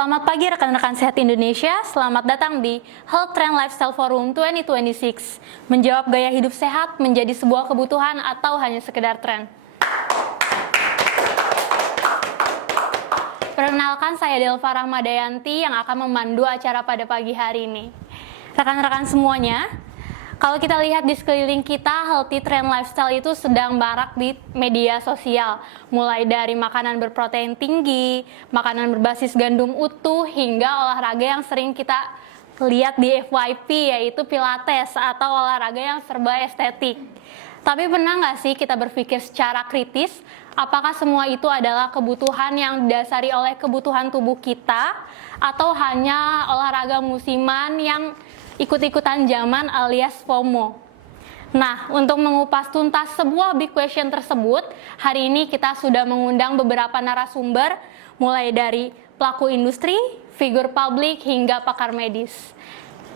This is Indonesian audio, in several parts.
Selamat pagi rekan-rekan sehat Indonesia, selamat datang di Health Trend Lifestyle Forum 2026. Menjawab gaya hidup sehat menjadi sebuah kebutuhan atau hanya sekedar tren. Perkenalkan, saya Delva Rahmadayanti yang akan memandu acara pada pagi hari ini. Rekan-rekan semuanya, kalau kita lihat di sekeliling kita, healthy trend lifestyle itu sedang marak di media sosial. Mulai dari makanan berprotein tinggi, makanan berbasis gandum utuh, hingga olahraga yang sering kita lihat di FYP, yaitu Pilates atau olahraga yang serba estetik. Tapi pernah nggak sih kita berpikir secara kritis, apakah semua itu adalah kebutuhan yang didasari oleh kebutuhan tubuh kita, atau hanya olahraga musiman yang ikut-ikutan zaman alias FOMO. Nah, untuk mengupas tuntas sebuah big question tersebut, hari ini kita sudah mengundang beberapa narasumber, mulai dari pelaku industri, figur publik, hingga pakar medis.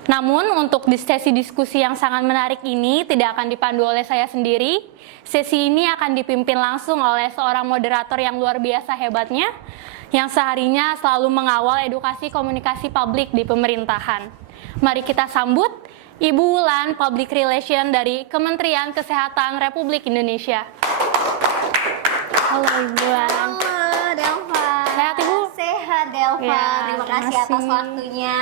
Namun, untuk di sesi diskusi yang sangat menarik ini tidak akan dipandu oleh saya sendiri. Sesi ini akan dipimpin langsung oleh seorang moderator yang luar biasa hebatnya, yang seharinya selalu mengawal edukasi komunikasi publik di pemerintahan. Mari kita sambut Ibu Wulan, Public Relation dari Kementerian Kesehatan Republik Indonesia. Halo Ibu Wulan. Halo Delva. Sehat Ibu? Sehat Delva. Ya, terima kasih atas waktunya.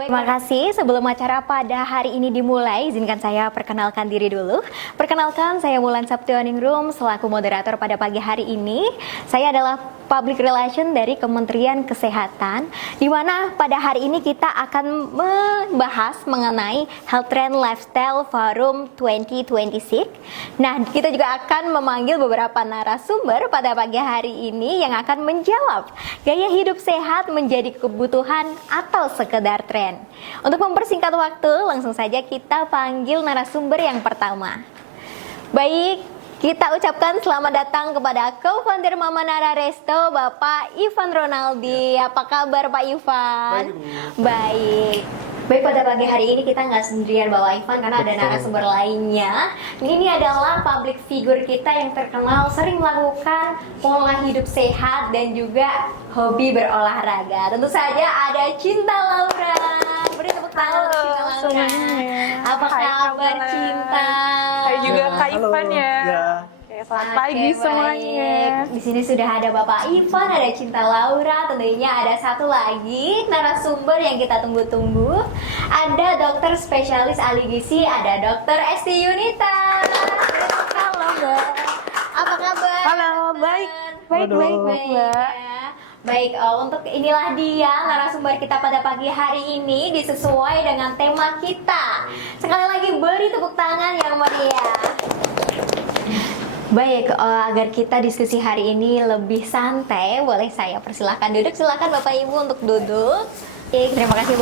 Terima kasih. Sebelum acara pada hari ini dimulai, izinkan saya perkenalkan diri dulu. Perkenalkan, saya Wulan Saptioningrum selaku moderator pada pagi hari ini. Saya adalah Public Relation dari Kementerian Kesehatan, di mana pada hari ini kita akan membahas mengenai Health Trend Lifestyle Forum 2026. Nah, kita juga akan memanggil beberapa narasumber pada pagi hari ini yang akan menjawab gaya hidup sehat menjadi kebutuhan atau sekedar tren. Untuk mempersingkat waktu, langsung saja kita panggil narasumber yang pertama. Baik, kita ucapkan selamat datang kepada co-founder Mama Nara Resto, Bapak Ivan Ronaldi. Apa kabar Pak Ivan? Baik. Baik, pada pagi hari ini kita nggak sendirian Bapak Ivan karena ada narasumber lainnya. Ini adalah public figure kita yang terkenal sering melakukan pola hidup sehat dan juga hobi berolahraga. Tentu saja ada Cinta Laura. Beri tepuk tangan untuk Cinta Laura. Semuanya. Apa kabar Cinta? Saya juga Kak Ivan ya. Oke, selamat pagi Oke, semuanya. baik. Di sini sudah ada Bapak Ivan, ada Cinta Laura, tentunya ada satu lagi narasumber yang kita tunggu-tunggu. Ada dokter spesialis ahli gizi, ada Dokter Esti Yunita. Halo Mbak. Apa kabar? Halo, baik. Baik, baik, Waduh. baik. Ya. Baik, untuk inilah dia narasumber kita pada pagi hari ini disesuai dengan tema kita. Sekali lagi beri tepuk tangan yang meriah. Baik, agar kita diskusi hari ini lebih santai, boleh saya persilahkan duduk. Silakan Bapak Ibu untuk duduk. Oke, terima kasih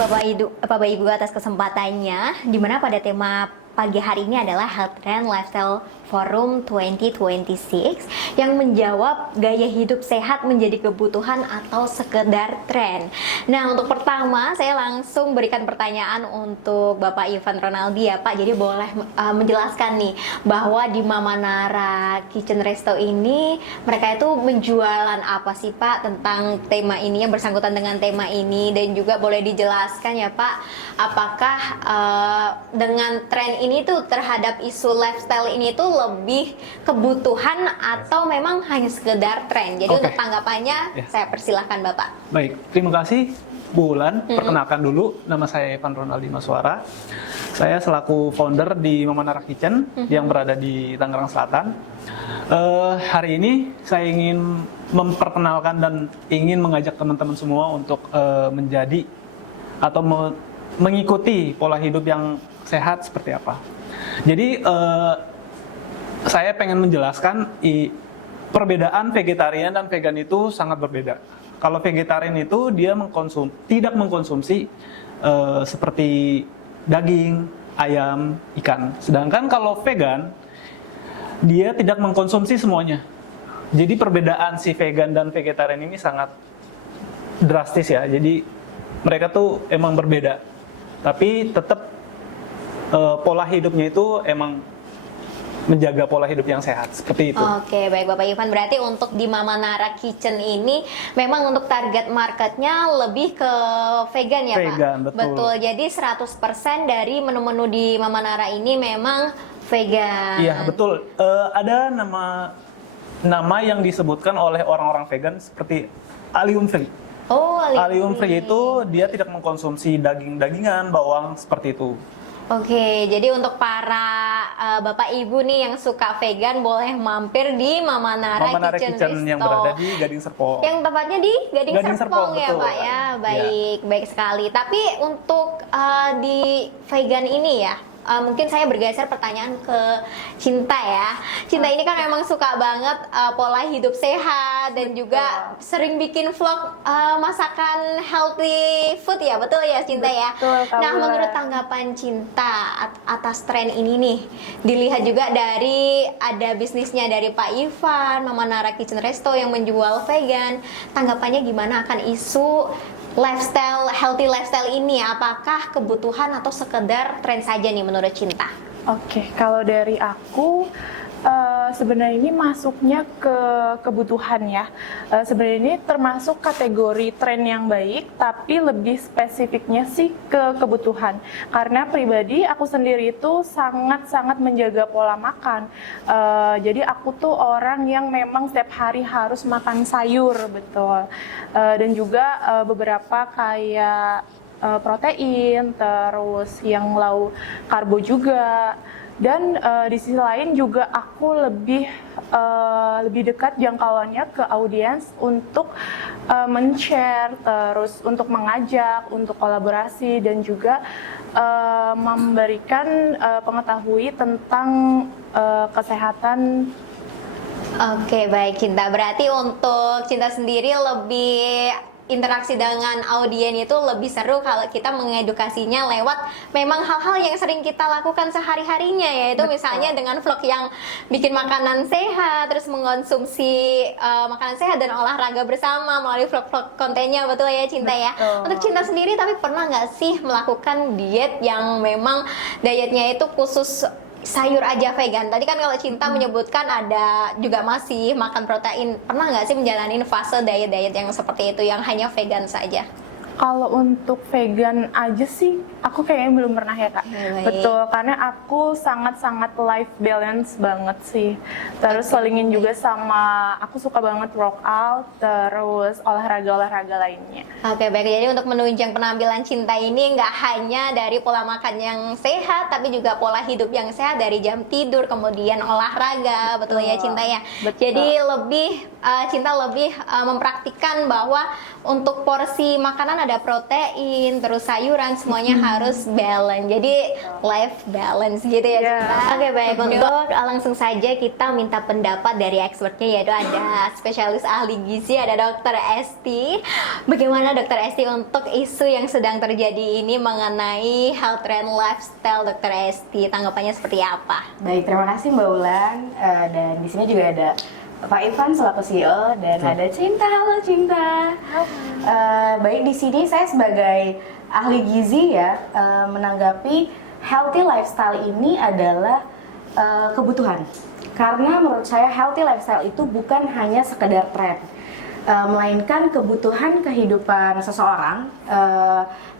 Bapak Ibu atas kesempatannya. Dimana pada tema pagi hari ini adalah Health Trend Lifestyle Forum 2026 yang menjawab gaya hidup sehat menjadi kebutuhan atau sekedar tren. Nah, untuk pertama saya langsung berikan pertanyaan untuk Bapak Ivan Ronaldi ya Pak. Jadi boleh menjelaskan nih bahwa di Mama Nara Kitchen Resto ini mereka itu menjualan apa sih Pak tentang tema ini yang bersangkutan dengan tema ini, dan juga boleh dijelaskan ya Pak apakah dengan tren ini tuh terhadap isu lifestyle ini tuh lebih kebutuhan atau memang hanya sekedar tren. Jadi untuk tanggapannya saya persilahkan Bapak. Baik, terima kasih Bu Wulan. Perkenalkan dulu, nama saya Ivan Ronaldi Maswara. Saya selaku founder di Mama Nara Kitchen yang berada di Tangerang Selatan. Hari ini saya ingin memperkenalkan dan ingin mengajak teman-teman semua untuk menjadi atau mengikuti pola hidup yang sehat seperti apa. Jadi saya pengen menjelaskan perbedaan vegetarian dan vegan itu sangat berbeda. Kalau vegetarian itu dia tidak mengkonsumsi seperti daging, ayam, ikan. Sedangkan kalau vegan dia tidak mengkonsumsi semuanya. Jadi perbedaan si vegan dan vegetarian ini sangat drastis ya. Jadi mereka tuh emang berbeda. Tapi tetap pola hidupnya itu emang menjaga pola hidup yang sehat seperti itu. Oke, baik Bapak Ivan. Berarti untuk di Mama Nara Kitchen ini memang untuk target marketnya lebih ke vegan ya Pak? Vegan, betul. Jadi 100% dari menu-menu di Mama Nara ini memang vegan. Iya, betul. Ada nama yang disebutkan oleh orang-orang vegan seperti allium free. Oh, Allium free itu dia tidak mengkonsumsi daging-dagingan, bawang seperti itu. Oke, jadi untuk para Bapak Ibu nih yang suka vegan boleh mampir di Mama Nara Kitchen Kitchen yang Resto. berada di Gading Serpong. Yang tepatnya di Gading Gading Serpong ya betul. Pak ya. Baik, baik sekali. Tapi untuk di vegan ini ya, mungkin saya bergeser pertanyaan ke Cinta ya. Cinta ini kan memang suka banget pola hidup sehat dan juga sering bikin vlog masakan healthy food ya, betul ya Cinta ya? Betul, Kak Nah, Bulan. menurut tanggapan Cinta atas tren ini nih, dilihat juga dari ada bisnisnya dari Pak Ivan, Mama Nara Kitchen Resto yang menjual vegan, tanggapannya gimana akan isu lifestyle, healthy lifestyle ini? Apakah kebutuhan atau sekedar tren saja nih menurut Cinta? Oke, kalau dari aku sebenarnya ini masuknya ke kebutuhan ya. Sebenarnya ini termasuk kategori tren yang baik, tapi lebih spesifiknya sih ke kebutuhan. Karena pribadi aku sendiri itu sangat-sangat menjaga pola makan. Jadi aku tuh orang yang memang setiap hari harus makan sayur, betul. Dan juga beberapa kayak protein, terus yang low karbo juga. Dan di sisi lain juga aku lebih dekat jangkauannya ke audiens untuk men-share, terus untuk mengajak, untuk kolaborasi dan juga memberikan pengetahui tentang kesehatan. Oke, baik Cinta. Berarti untuk Cinta sendiri lebih interaksi dengan audien itu lebih seru kalau kita mengedukasinya lewat memang hal-hal yang sering kita lakukan sehari-harinya, yaitu misalnya dengan vlog yang bikin makanan sehat, terus mengonsumsi makanan sehat dan olahraga bersama melalui vlog-vlog kontennya, betul ya Cinta ya? Untuk Cinta sendiri, tapi pernah nggak sih melakukan diet yang memang dietnya itu khusus sayur aja vegan? Tadi kan kalau Cinta menyebutkan ada juga masih makan protein. Pernah nggak sih menjalani fase diet-diet yang seperti itu yang hanya vegan saja? Kalau untuk vegan aja sih, aku kayaknya belum pernah ya Kak. Baik. Betul, karena aku sangat-sangat life balance banget sih. Terus selingin juga sama, aku suka banget workout, terus olahraga-olahraga lainnya. Oke, baik. Jadi untuk menunjang penampilan Cinta ini nggak hanya dari pola makan yang sehat, tapi juga pola hidup yang sehat dari jam tidur, kemudian olahraga, betul ya Cinta ya? Betul. Jadi Cinta lebih mempraktikkan bahwa untuk porsi makanan ada protein, terus sayuran, semuanya harus balance. Jadi life balance gitu ya Cinta. Oke, baik. Untuk langsung saja kita minta pendapat dari expertnya, yaitu ada spesialis ahli gizi, ada Dr. Esti. Bagaimana Dr. Esti untuk isu yang sedang terjadi ini mengenai health trend lifestyle, Dr. Esti? Tanggapannya seperti apa? Baik, terima kasih Mbak Ulan. Dan di sini juga ada Pak Ivan selaku CEO dan ada Cinta. Halo Cinta. Baik, di sini saya sebagai ahli gizi ya menanggapi healthy lifestyle ini adalah kebutuhan. Karena menurut saya healthy lifestyle itu bukan hanya sekedar tren, melainkan kebutuhan kehidupan seseorang,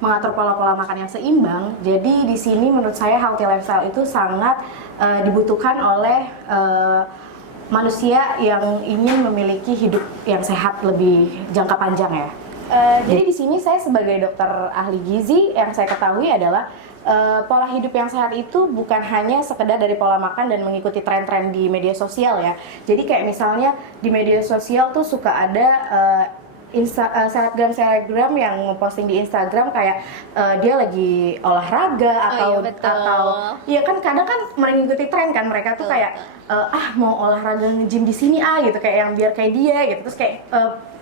mengatur pola-pola makan yang seimbang. Jadi di sini menurut saya healthy lifestyle itu sangat dibutuhkan oleh manusia yang ingin memiliki hidup yang sehat lebih jangka panjang ya. Jadi di sini saya sebagai dokter ahli gizi yang saya ketahui adalah pola hidup yang sehat itu bukan hanya sekedar dari pola makan dan mengikuti tren-tren di media sosial ya. Jadi kayak misalnya di media sosial tuh suka ada selebgram yang memposting di Instagram kayak dia lagi olahraga atau ya kan kadang kan mengikuti tren kan, mereka tuh kayak mau olahraga nge-gym di sini gitu kayak yang biar kayak dia gitu. Terus kayak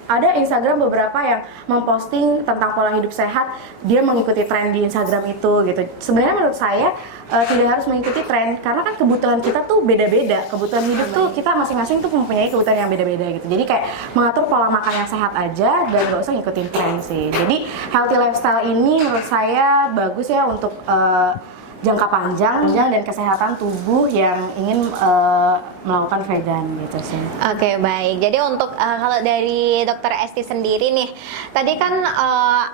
ada Instagram beberapa yang memposting tentang pola hidup sehat, dia mengikuti tren di Instagram itu gitu. Sebenarnya menurut saya tidak harus mengikuti tren, karena kan kebutuhan kita tuh beda-beda. Kebutuhan hidup tuh kita masing-masing tuh mempunyai kebutuhan yang beda-beda gitu. Jadi kayak mengatur pola makan yang sehat aja dan gak usah ngikutin tren sih. Jadi healthy lifestyle ini menurut saya bagus ya untuk jangka panjang dan kesehatan tubuh yang ingin melakukan vegan gitu sih. Oke, baik. Jadi untuk kalau dari Dokter Esti sendiri nih, tadi kan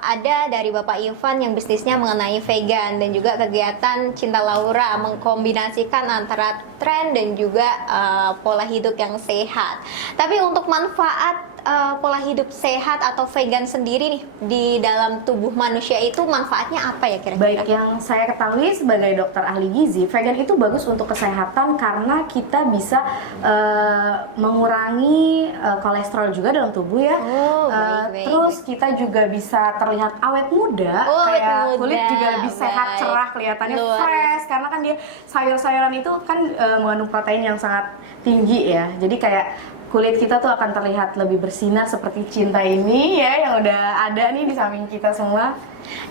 ada dari Bapak Ivan yang bisnisnya mengenai vegan dan juga kegiatan Cinta Laura mengkombinasikan antara tren dan juga pola hidup yang sehat. Tapi untuk manfaat pola hidup sehat atau vegan sendiri nih di dalam tubuh manusia itu manfaatnya apa ya kira-kira? Baik, yang saya ketahui sebagai dokter ahli gizi, vegan itu bagus untuk kesehatan karena kita bisa mengurangi kolesterol juga dalam tubuh ya. Oh, baik. Terus kita juga bisa terlihat awet muda, Oh, awet kayak muda. kulit juga lebih sehat, Baik. cerah, kelihatannya Luar fresh karena kan dia sayur-sayuran itu kan mengandung protein yang sangat tinggi ya. Jadi kayak kulit kita tuh akan terlihat lebih bersinar seperti Cinta ini ya, yang udah ada nih di samping kita semua.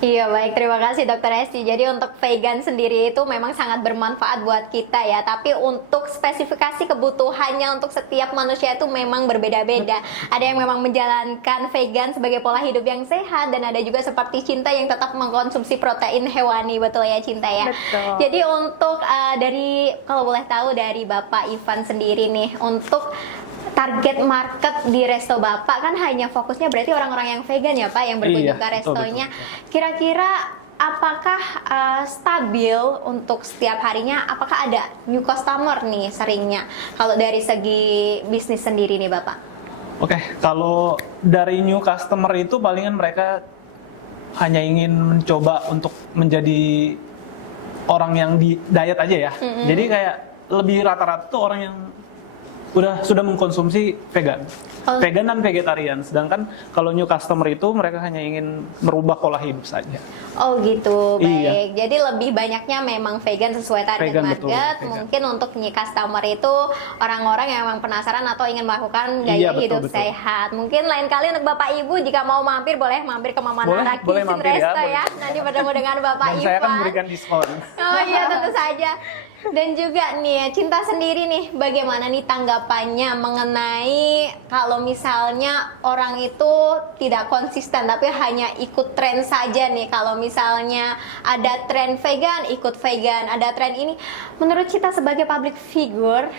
Iya, baik, terima kasih Dokter Esti. Jadi untuk vegan sendiri itu memang sangat bermanfaat buat kita ya. Tapi untuk spesifikasi kebutuhannya untuk setiap manusia itu memang berbeda-beda. Ada yang memang menjalankan vegan sebagai pola hidup yang sehat, dan ada juga seperti Cinta yang tetap mengkonsumsi protein hewani, betul ya Cinta ya? Betul. Jadi untuk dari, kalau boleh tahu dari Bapak Ivan sendiri nih, untuk target market di resto Bapak kan hanya fokusnya berarti orang-orang yang vegan ya Pak, yang berkunjung Iya, ke betul, restonya. betul. Kira-kira apakah stabil untuk setiap harinya? Apakah ada new customer nih seringnya? Kalau dari segi bisnis sendiri nih Bapak? Oke, kalau dari new customer itu palingan mereka hanya ingin mencoba untuk menjadi orang yang di diet aja ya. Jadi kayak lebih rata-rata tuh orang yang sudah mengkonsumsi vegan, vegan dan vegetarian. Sedangkan kalau new customer itu mereka hanya ingin merubah pola hidup saja. Oh gitu, Iya. baik. Jadi lebih banyaknya memang vegan sesuai target Vegan, betul, market. vegan. Mungkin untuk new customer itu orang-orang yang memang penasaran atau ingin melakukan gaya Iya, betul, hidup betul. sehat. Mungkin lain kali untuk Bapak Ibu jika mau mampir boleh mampir ke Mama Boleh, Nara boleh Kitchen mampir ya, Resto boleh. ya. Nanti bertemu dengan Bapak Dan Ivan. saya akan memberikan diskon. Oh iya, tentu saja. Dan juga nih, Cinta sendiri nih, bagaimana nih tanggapannya mengenai kalau misalnya orang itu tidak konsisten tapi hanya ikut tren saja nih. Kalau misalnya ada tren vegan, ikut vegan, ada tren ini. Menurut Cinta sebagai public figure,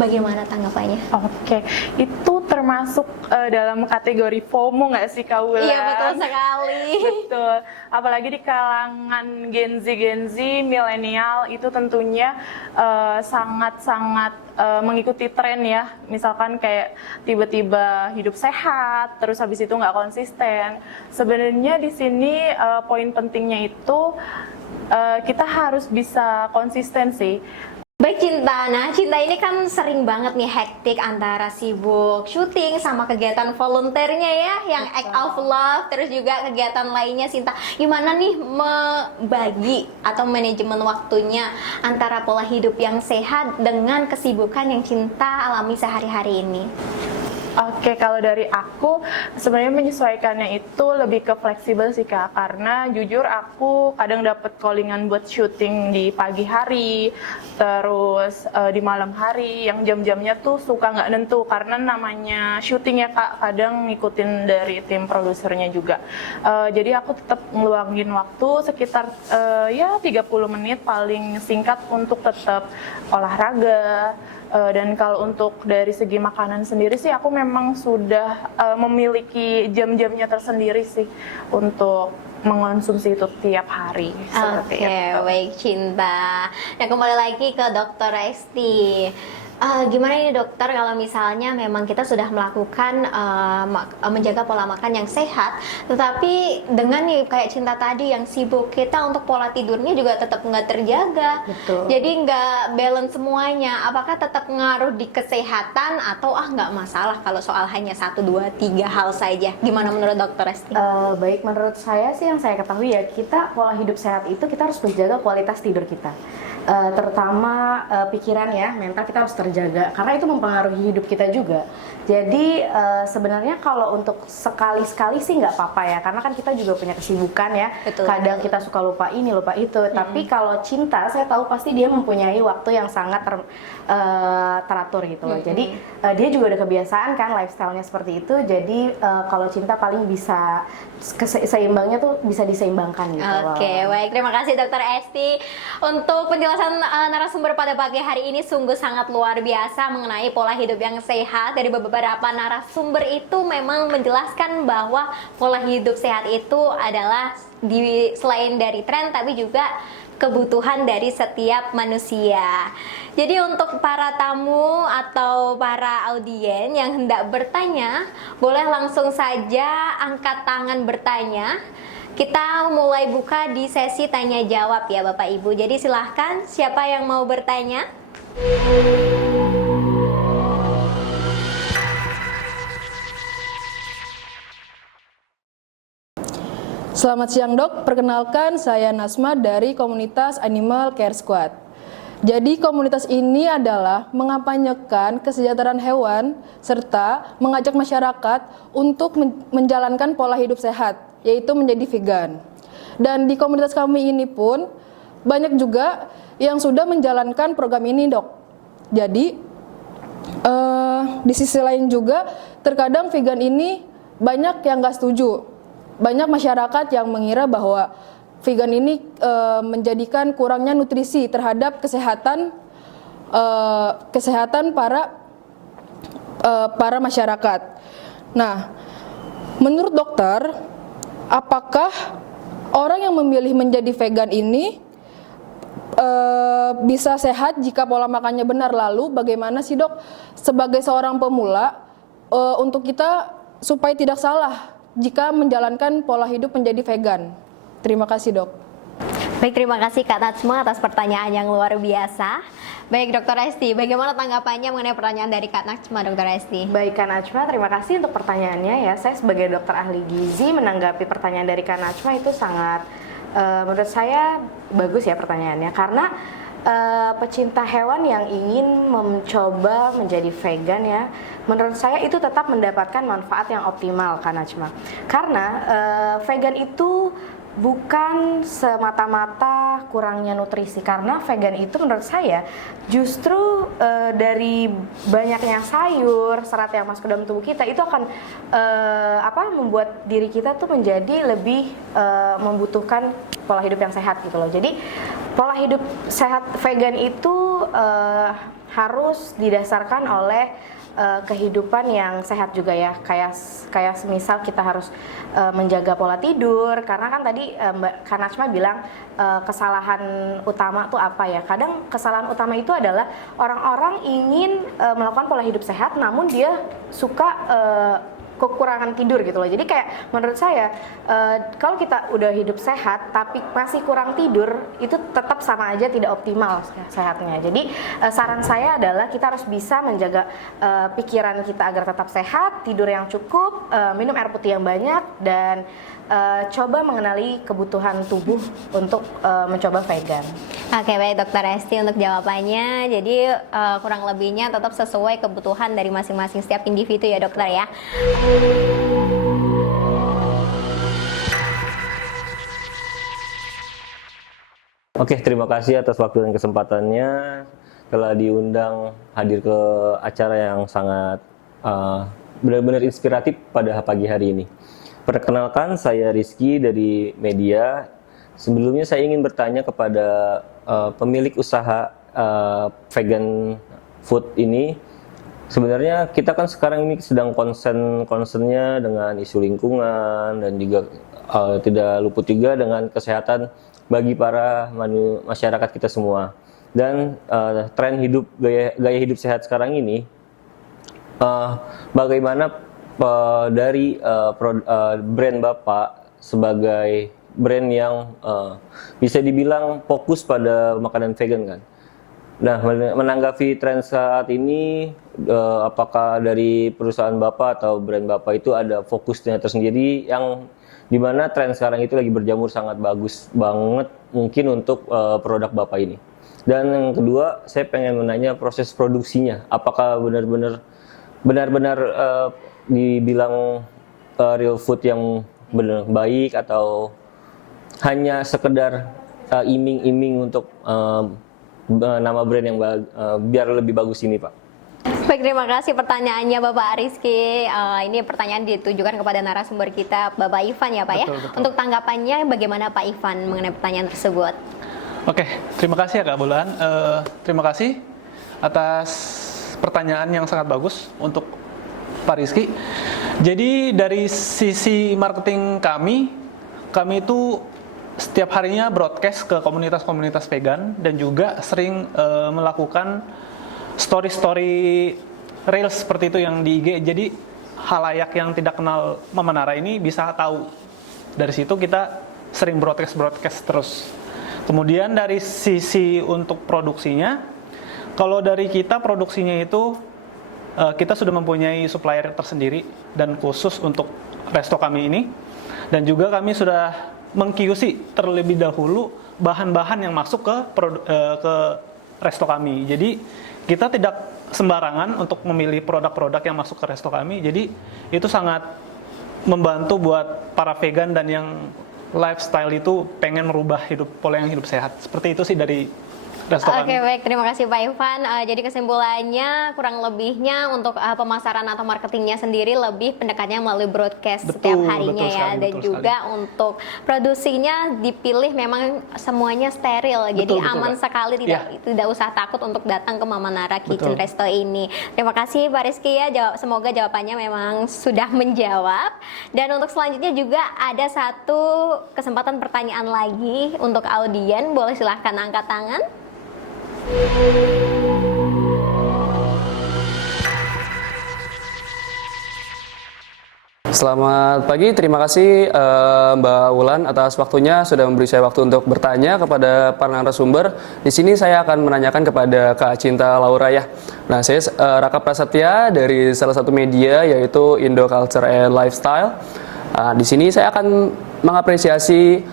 bagaimana tanggapannya? Oke, itu termasuk dalam kategori FOMO nggak sih Kak Wulan? Iya, betul sekali. Betul, apalagi di kalangan Gen Z, milenial itu tentunya sangat-sangat mengikuti tren ya. Misalkan kayak tiba-tiba hidup sehat, terus habis itu nggak konsisten. Sebenarnya di sini poin pentingnya itu kita harus bisa konsisten sih. Baik Cinta, nah Cinta ini kan sering banget nih hektik antara sibuk syuting sama kegiatan volunteernya ya, yang act of love, terus juga kegiatan lainnya Cinta. Gimana nih membagi atau manajemen waktunya antara pola hidup yang sehat dengan kesibukan yang Cinta alami sehari-hari ini? Oke, kalau dari aku sebenarnya menyesuaikannya itu lebih ke fleksibel sih Kak, karena jujur aku kadang dapat callingan buat syuting di pagi hari, terus di malam hari, yang jam-jamnya tuh suka nggak nentu karena namanya syuting ya Kak, kadang ngikutin dari tim produsernya juga. Jadi aku tetap ngeluangin waktu sekitar ya 30 menit paling singkat untuk tetap olahraga. Dan kalau untuk dari segi makanan sendiri sih aku memang sudah memiliki jam-jamnya tersendiri sih untuk mengonsumsi itu tiap hari. Seperti Oke, itu. baik Cinta. Nah kembali lagi ke Dokter Esti. Gimana ini dokter kalau misalnya memang kita sudah melakukan menjaga pola makan yang sehat, tetapi dengan nih kayak Cinta tadi yang sibuk, kita untuk pola tidurnya juga tetap nggak terjaga. Betul. Jadi nggak balance semuanya. Apakah tetap ngaruh di kesehatan atau nggak masalah kalau soal hanya 1, 2, 3 hal saja? Gimana menurut Dokter Esti? Baik, menurut saya sih yang saya ketahui ya, kita pola hidup sehat itu kita harus menjaga kualitas tidur kita. Terutama pikiran ya, mental kita harus terjaga. terjaga karena itu mempengaruhi hidup kita juga. Jadi sebenarnya kalau untuk sekali-sekali sih nggak apa-apa ya, karena kan kita juga punya kesibukan ya. Betul. Kadang kita suka lupa ini, lupa itu. Tapi kalau cinta, saya tahu pasti dia mempunyai waktu yang sangat teratur gitu loh. Jadi dia juga udah kebiasaan kan lifestyle-nya seperti itu. Jadi kalau cinta paling bisa seimbangnya tuh bisa diseimbangkan gitu loh. Oke, baik. Terima kasih Dokter Esti untuk penjelasan narasumber pada pagi hari ini, sungguh sangat luar biasa mengenai pola hidup yang sehat. Dari beberapa narasumber itu memang menjelaskan bahwa pola hidup sehat itu adalah selain dari tren tapi juga kebutuhan dari setiap manusia. Jadi untuk para tamu atau para audien yang hendak bertanya, boleh langsung saja angkat tangan bertanya. Kita mulai buka di sesi tanya jawab ya Bapak Ibu. Jadi silahkan, siapa yang mau bertanya? Selamat siang dok, perkenalkan saya Nasma dari komunitas Animal Care Squad. Jadi komunitas ini adalah mengampanyekan kesejahteraan hewan serta mengajak masyarakat untuk menjalankan pola hidup sehat, yaitu menjadi vegan. Dan di komunitas kami ini pun banyak juga yang sudah menjalankan program ini dok. Jadi di sisi lain juga terkadang vegan ini banyak yang nggak setuju. Banyak masyarakat yang mengira bahwa vegan ini menjadikan kurangnya nutrisi terhadap kesehatan para masyarakat. Nah, menurut dokter, apakah orang yang memilih menjadi vegan ini bisa sehat jika pola makannya benar? Lalu bagaimana sih dok sebagai seorang pemula untuk kita supaya tidak salah jika menjalankan pola hidup menjadi vegan? Terima kasih dok. Baik, terima kasih Kak Najma atas pertanyaan yang luar biasa. Baik Dokter Esti, bagaimana tanggapannya mengenai pertanyaan dari Kak Najma, Dokter Esti? Baik Kak Najma, terima kasih untuk pertanyaannya ya. Saya sebagai dokter ahli gizi menanggapi pertanyaan dari Kak Najma itu sangat menurut saya bagus ya pertanyaannya, karena pecinta hewan yang ingin mencoba menjadi vegan ya, menurut saya itu tetap mendapatkan manfaat yang optimal Kak Najma. Karena vegan itu bukan semata-mata kurangnya nutrisi, karena vegan itu menurut saya justru dari banyaknya sayur, serat yang masuk ke dalam tubuh kita itu akan membuat diri kita tuh menjadi lebih membutuhkan pola hidup yang sehat gitu loh. Jadi pola hidup sehat vegan itu harus didasarkan oleh kehidupan yang sehat juga ya, kayak semisal kita harus menjaga pola tidur, karena kan tadi Mbak Kanachma bilang kesalahan utama tuh apa ya, kadang kesalahan utama itu adalah orang-orang ingin melakukan pola hidup sehat namun dia suka kekurangan tidur gitu loh. Jadi kayak menurut saya kalau kita udah hidup sehat tapi masih kurang tidur, itu tetap sama aja tidak optimal sehatnya. Jadi saran saya adalah kita harus bisa menjaga pikiran kita agar tetap sehat, tidur yang cukup, minum air putih yang banyak, dan coba mengenali kebutuhan tubuh untuk mencoba vegan. Oke, baik Dokter Esti untuk jawabannya. Jadi kurang lebihnya tetap sesuai kebutuhan dari masing-masing setiap individu ya dokter ya. Oke, terima kasih atas waktu dan kesempatannya telah diundang hadir ke acara yang sangat benar-benar inspiratif pada pagi hari ini. Perkenalkan, saya Rizky dari media. Sebelumnya saya ingin bertanya kepada pemilik usaha vegan food ini. Sebenarnya kita kan sekarang ini sedang concernnya dengan isu lingkungan dan juga tidak luput juga dengan kesehatan bagi para masyarakat kita semua. Dan tren gaya hidup sehat sekarang ini, bagaimana dari brand Bapak sebagai brand yang bisa dibilang fokus pada makanan vegan kan? Nah, menanggapi tren saat ini, apakah dari perusahaan Bapak atau brand Bapak itu ada fokusnya tersendiri yang dimana tren sekarang itu lagi berjamur sangat bagus banget mungkin untuk produk Bapak ini? Dan yang kedua, saya pengen menanya proses produksinya. Apakah benar-benar dibilang real food yang benar baik, atau hanya sekedar iming-iming untuk nama brand yang biar lebih bagus ini, Pak? Baik, terima kasih pertanyaannya Bapak Ariski. Ini pertanyaan ditujukan kepada narasumber kita, Bapak Ivan ya Pak ya. Betul. Untuk tanggapannya bagaimana Pak Ivan mengenai pertanyaan tersebut? Oke, terima kasih ya Kak Bulan. Terima kasih atas pertanyaan yang sangat bagus untuk Pak Rizky. Jadi dari sisi marketing kami itu setiap harinya broadcast ke komunitas-komunitas vegan dan juga sering melakukan story-story reels seperti itu yang di IG. Jadi halayak yang tidak kenal Mama Nara ini bisa tahu. Dari situ kita sering broadcast terus. Kemudian dari sisi untuk produksinya, kalau dari kita produksinya itu kita sudah mempunyai supplier tersendiri dan khusus untuk resto kami ini. Dan juga kami sudah meng-QC terlebih dahulu bahan-bahan yang masuk ke resto kami. Jadi kita tidak sembarangan untuk memilih produk-produk yang masuk ke resto kami. Jadi itu sangat membantu buat para vegan dan yang lifestyle itu pengen merubah pola yang hidup sehat. Seperti itu sih dari resto kami. Oke, baik, terima kasih Pak Ivan. Jadi kesimpulannya kurang lebihnya untuk pemasaran atau marketingnya sendiri lebih pendekatannya melalui broadcast setiap harinya ya, dan juga untuk produksinya dipilih memang semuanya steril, jadi aman sekali, tidak usah takut untuk datang ke Mama Nara Kitchen Resto ini. Terima kasih Pak Rizky ya, semoga jawabannya memang sudah menjawab. Dan untuk selanjutnya juga ada satu kesempatan pertanyaan lagi untuk audien, boleh silahkan angkat tangan. Selamat pagi, terima kasih Mbak Wulan atas waktunya, sudah memberi saya waktu untuk bertanya kepada para narasumber. Di sini saya akan menanyakan kepada Kak Cinta Laura ya. Nah, saya Raka Prasetya dari salah satu media yaitu Indo Culture and Lifestyle. Di sini saya akan mengapresiasi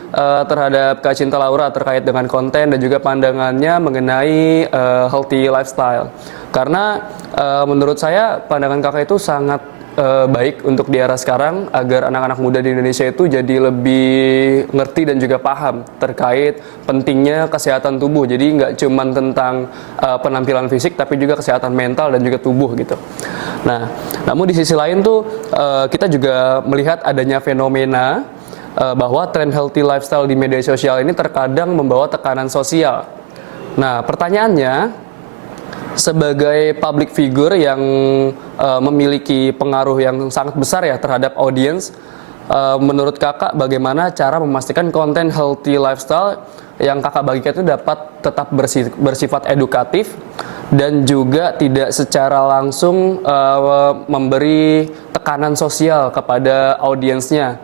terhadap Kak Cinta Laura terkait dengan konten dan juga pandangannya mengenai healthy lifestyle. Karena menurut saya pandangan kakak itu sangat baik untuk di era sekarang agar anak-anak muda di Indonesia itu jadi lebih ngerti dan juga paham terkait pentingnya kesehatan tubuh. Jadi nggak cuma tentang penampilan fisik tapi juga kesehatan mental dan juga tubuh gitu. Nah, namun di sisi lain tuh kita juga melihat adanya fenomena bahwa tren healthy lifestyle di media sosial ini terkadang membawa tekanan sosial. Nah, pertanyaannya, sebagai public figure yang memiliki pengaruh yang sangat besar ya terhadap audiens, menurut kakak bagaimana cara memastikan konten healthy lifestyle yang kakak bagikan itu dapat tetap bersifat edukatif dan juga tidak secara langsung memberi tekanan sosial kepada audiensnya?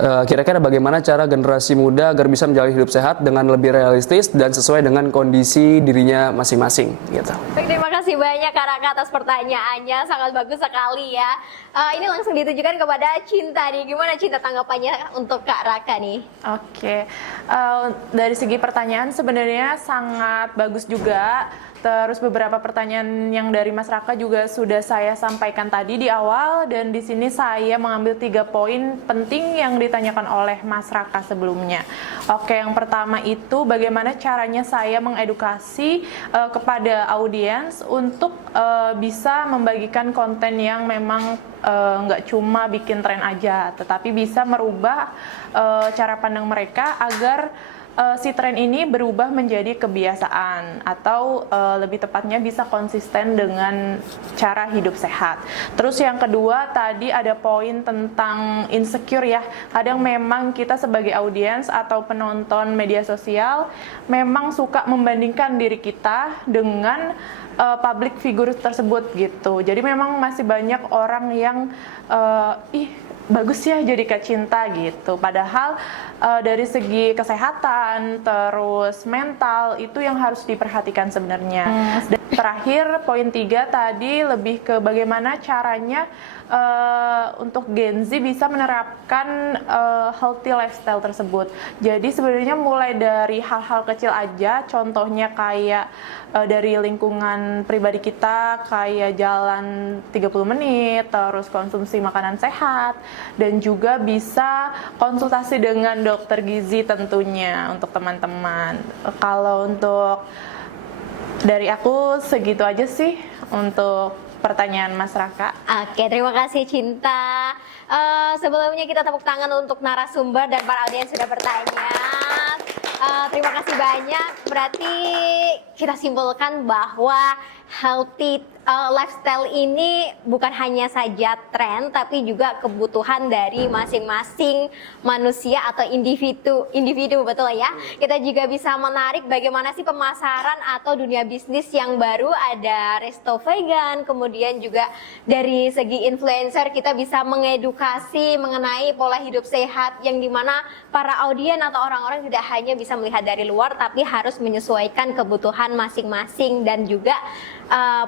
Kira-kira bagaimana cara generasi muda agar bisa menjalani hidup sehat dengan lebih realistis dan sesuai dengan kondisi dirinya masing-masing gitu. Baik, terima kasih banyak Kak Raka atas pertanyaannya, sangat bagus sekali ya. Ini langsung ditujukan kepada Cinta nih, gimana Cinta tanggapannya untuk Kak Raka nih? Oke, dari segi pertanyaan sebenarnya sangat bagus juga. Terus beberapa pertanyaan yang dari Mas Raka juga sudah saya sampaikan tadi di awal, dan di sini saya mengambil 3 poin penting yang ditanyakan oleh Mas Raka sebelumnya. Oke, yang pertama itu bagaimana caranya saya mengedukasi kepada audiens untuk bisa membagikan konten yang memang nggak cuma bikin tren aja, tetapi bisa merubah cara pandang mereka agar si tren ini berubah menjadi kebiasaan atau lebih tepatnya bisa konsisten dengan cara hidup sehat. Terus yang kedua tadi ada poin tentang insecure ya. Kadang memang kita sebagai audiens atau penonton media sosial memang suka membandingkan diri kita dengan public figure tersebut gitu. Jadi memang masih banyak orang yang bagus ya jadi Kak Cinta gitu. Padahal dari segi kesehatan terus mental itu yang harus diperhatikan sebenarnya. terakhir poin 3 tadi lebih ke bagaimana caranya untuk Gen Z bisa menerapkan healthy lifestyle tersebut. Jadi sebenarnya mulai dari hal-hal kecil aja, contohnya kayak dari lingkungan pribadi kita, kayak jalan 30 menit, terus konsumsi makanan sehat, dan juga bisa konsultasi dengan dokter gizi tentunya untuk teman-teman. Kalau untuk dari aku segitu aja sih untuk pertanyaan Mas Raka. Oke, terima kasih Cinta. Sebelumnya kita tepuk tangan untuk narasumber dan para audiens sudah bertanya. Terima kasih banyak. Berarti kita simpulkan bahwa healthy lifestyle ini bukan hanya saja tren, tapi juga kebutuhan dari masing-masing manusia atau individu betul ya. Kita juga bisa menarik bagaimana sih pemasaran atau dunia bisnis yang baru, ada resto vegan, kemudian juga dari segi influencer kita bisa mengedukasi mengenai pola hidup sehat yang dimana para audien atau orang-orang tidak hanya bisa melihat dari luar, tapi harus menyesuaikan kebutuhan masing-masing dan juga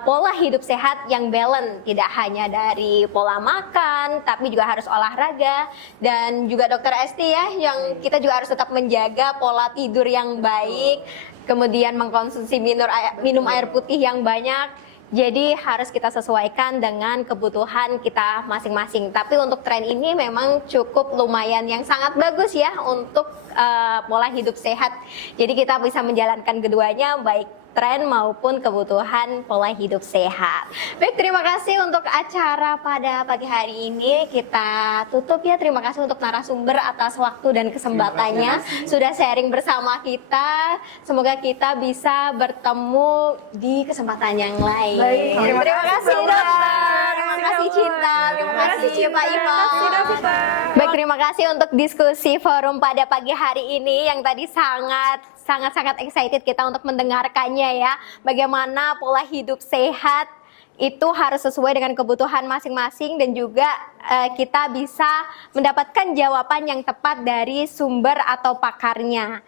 pola hidup sehat yang balance, tidak hanya dari pola makan tapi juga harus olahraga, dan juga Dokter Esti ya, yang kita juga harus tetap menjaga pola tidur yang baik, kemudian mengkonsumsi minum air putih yang banyak. Jadi harus kita sesuaikan dengan kebutuhan kita masing-masing. Tapi untuk tren ini memang cukup lumayan yang sangat bagus ya untuk pola hidup sehat. Jadi kita bisa menjalankan keduanya, baik tren maupun kebutuhan pola hidup sehat. Baik, terima kasih untuk acara pada pagi hari ini. Kita tutup ya. Terima kasih untuk narasumber atas waktu dan kesempatannya sudah sharing bersama kita. Semoga kita bisa bertemu di kesempatan yang lain. Baik, terima kasih dokter. Terima kasih Cinta. Terima kasih Pak Ivan. Baik, terima kasih untuk diskusi forum pada pagi hari ini yang tadi sangat excited kita untuk mendengarkannya ya. Bagaimana pola hidup sehat itu harus sesuai dengan kebutuhan masing-masing dan juga kita bisa mendapatkan jawaban yang tepat dari sumber atau pakarnya.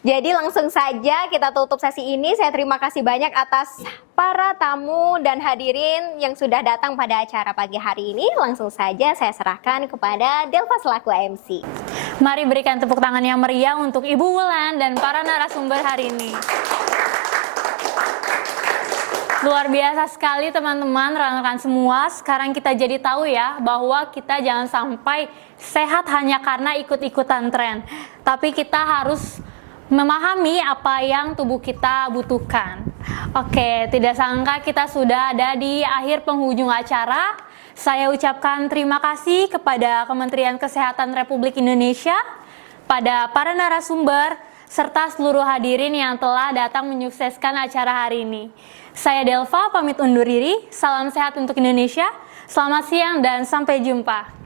Jadi langsung saja kita tutup sesi ini. Saya terima kasih banyak atas para tamu dan hadirin yang sudah datang pada acara pagi hari ini. Langsung saja saya serahkan kepada Delva selaku MC. Mari berikan tepuk tangan yang meriah untuk Ibu Wulan dan para narasumber hari ini. Luar biasa sekali teman-teman, rekan-rekan semua. Sekarang kita jadi tahu ya bahwa kita jangan sampai sehat hanya karena ikut-ikutan tren. Tapi kita harus memahami apa yang tubuh kita butuhkan. Oke, tidak sangka kita sudah ada di akhir penghujung acara. Saya ucapkan terima kasih kepada Kementerian Kesehatan Republik Indonesia, pada para narasumber, serta seluruh hadirin yang telah datang menyukseskan acara hari ini. Saya Delva pamit undur diri, salam sehat untuk Indonesia, selamat siang dan sampai jumpa.